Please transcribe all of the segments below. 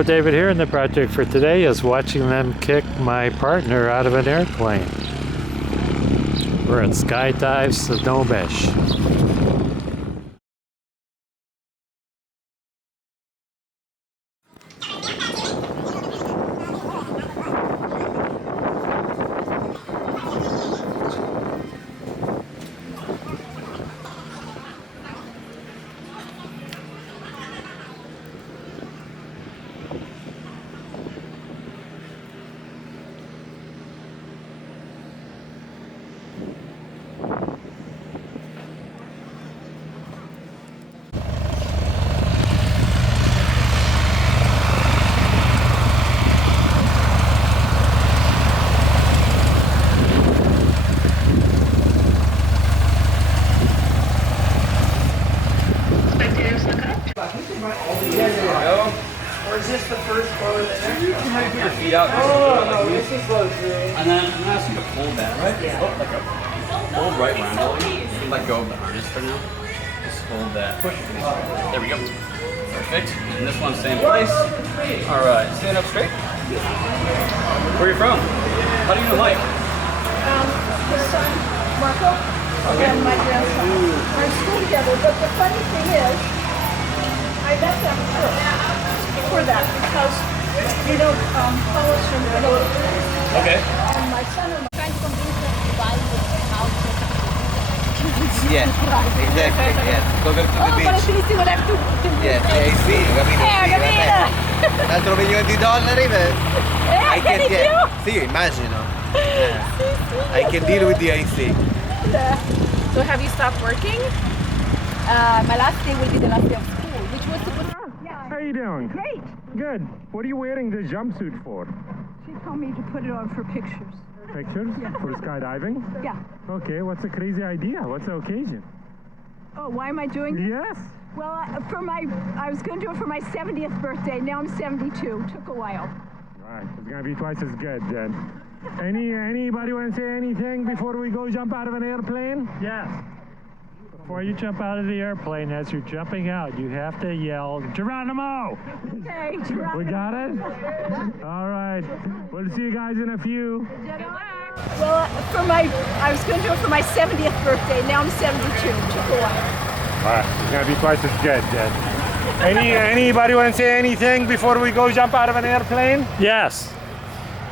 Hello, David here, and the project for today is watching them kick my partner out of an airplane. We're at Skydive, Snohomish. Or is this the first photo that You can maybe put your feet out. no, this is low three. And then I'm going to ask you to hold that, right? Yeah. Oh, like a hold right round. You can let go of the harness for now. Just hold that. Push it. There we go. Perfect. And this one, same place. All right. Stand up straight. Where are you from? How do you know Mike? His son, Marco, and my grandson are in school together. But the funny thing is, I met them first before that because, you know, Paulus from Italy. Okay. And my son and my trying to convince them to buy the house. Yes, exactly, yes. Go to the But beach. at least you would have to Yes, AC, capito? capito? Un altro milione di dollari per... I can di get... più? Sì, immagino. I can deal with the AC. So have you stopped working? My last day will be the last day of school, which was supposed to... How you doing? Great. Good. What are you wearing the jumpsuit for? She told me to put it on for pictures. Pictures? For skydiving? Yeah. Okay, what's the crazy idea? What's the occasion? Oh, why am I doing this? Yes. Well, I was going to do it for my 70th birthday. Now I'm 72. Took a while. Alright, it's gonna be twice as good then. Anybody want to say anything before we go jump out of an airplane? Yes. Before you jump out of the airplane, as you're jumping out, you have to yell, Geronimo! Okay. We got it? Alright. We'll see you guys in a few. Well, I was going to do it for my 70th birthday. Now I'm 72. Took a while. Alright, it's gonna be twice as good then. Anybody want to say anything before we go jump out of an airplane? Yes.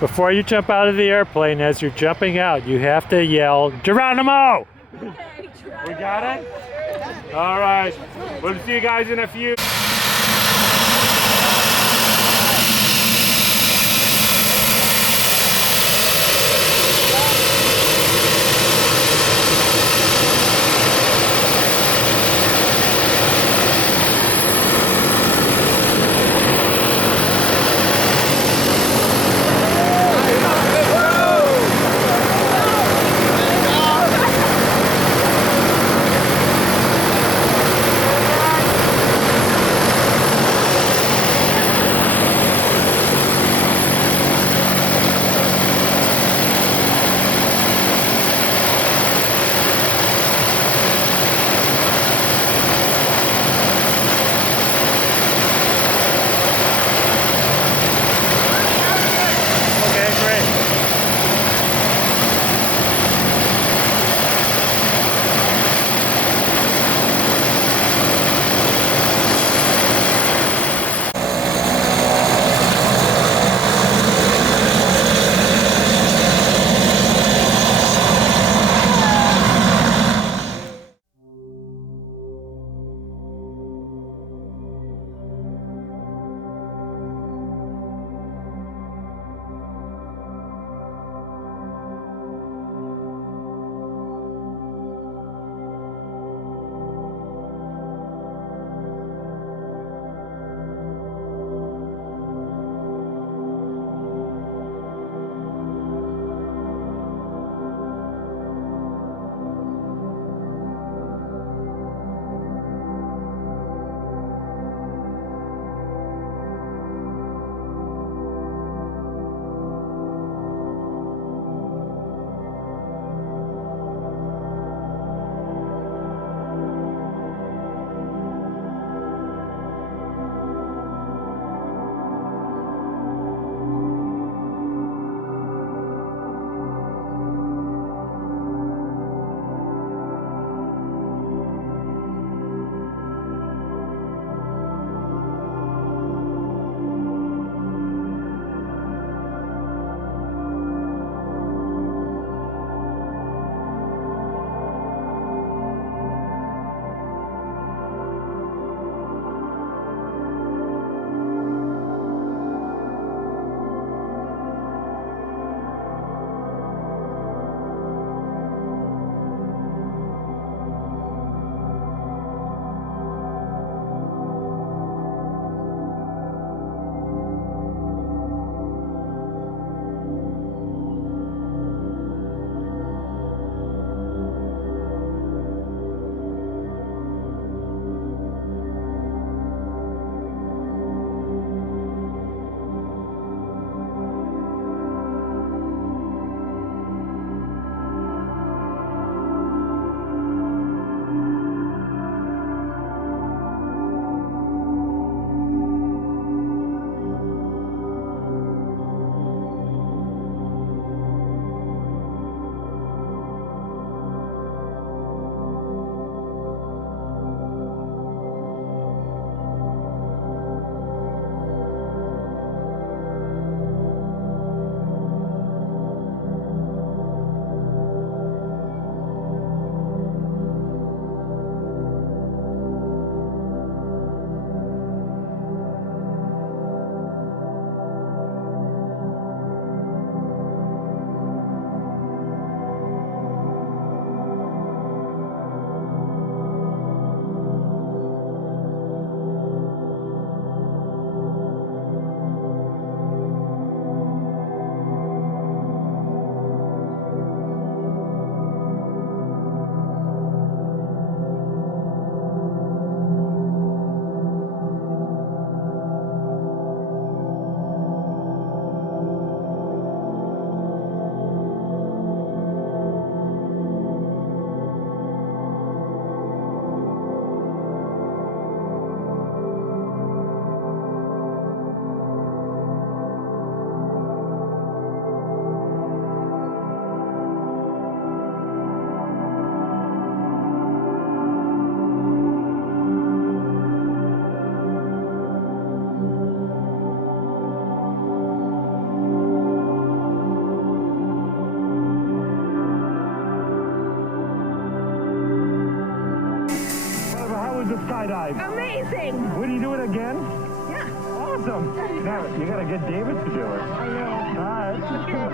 Before you jump out of the airplane, as you're jumping out, you have to yell, Geronimo! We got it? All right. We'll see you guys in a few. skydive. Amazing. Would you do it again? Yeah. Awesome. Now, you gotta get David to do it. I know. All right.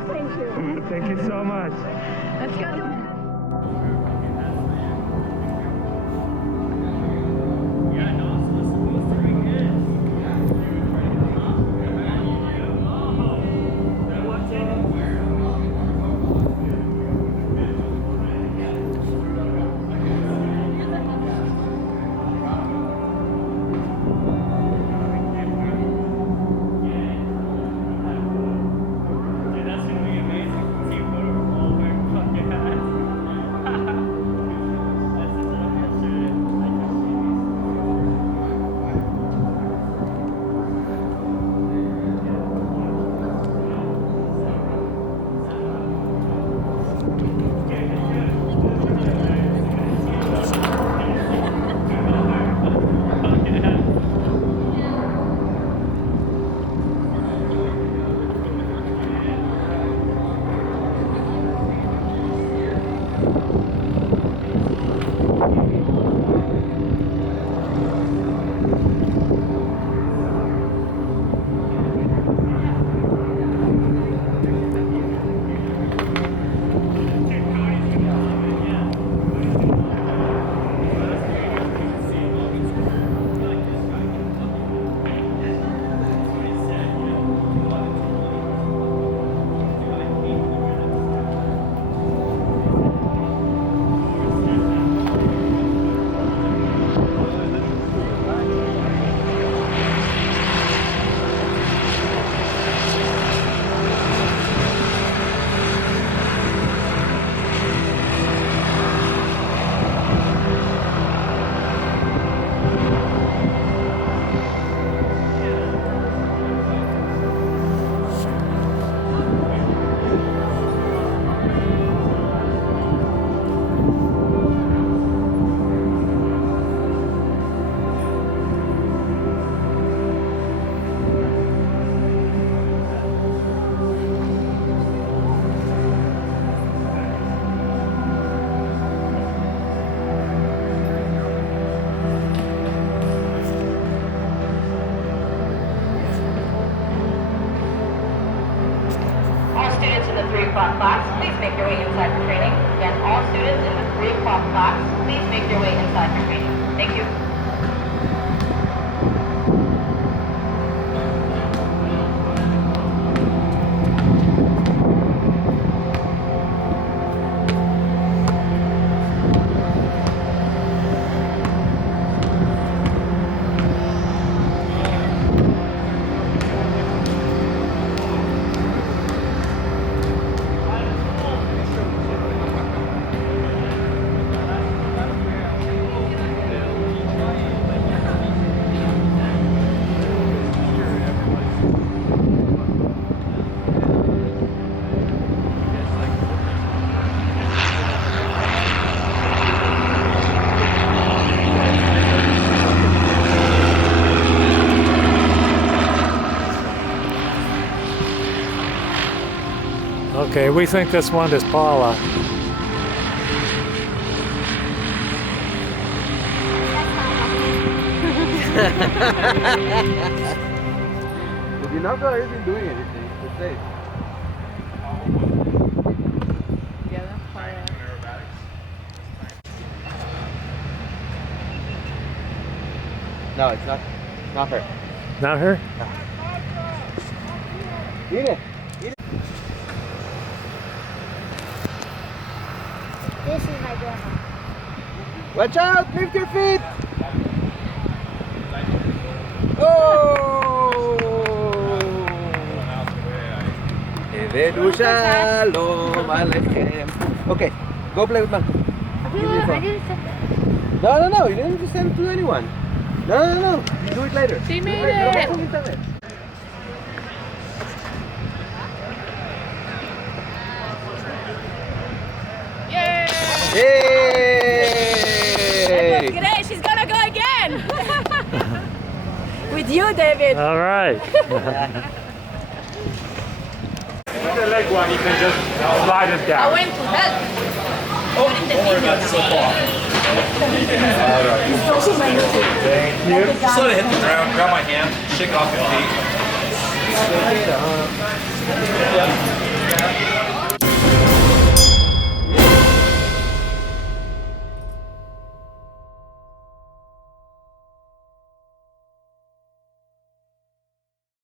Thank you. Thank you so much. Let's go do it. Students in the 3 o'clock class, please make your way inside for training. Again, all students in the 3 o'clock class, please make your way inside for training. Thank you. Okay, we think this one is Paula. If you're not going to be doing anything, it's safe. Yeah, that's fire. No, it's not her. Not her? Eat it. This is my grandma. Watch out! Lift your feet! Oh! Evenu shalom aleichem. Okay, go play with Marco. Give me your phone. No, you didn't send it to anyone. No, you do it later. She Do made later. it. Go back on internet. Yay! Yay! Great, she's gonna go again! With you, David. All right. With the leg one, you can just slide it I down. went to help. Oh, don't worry about it so far. Thank you. Just let it hit the ground, grab my hand, shake it off your feet.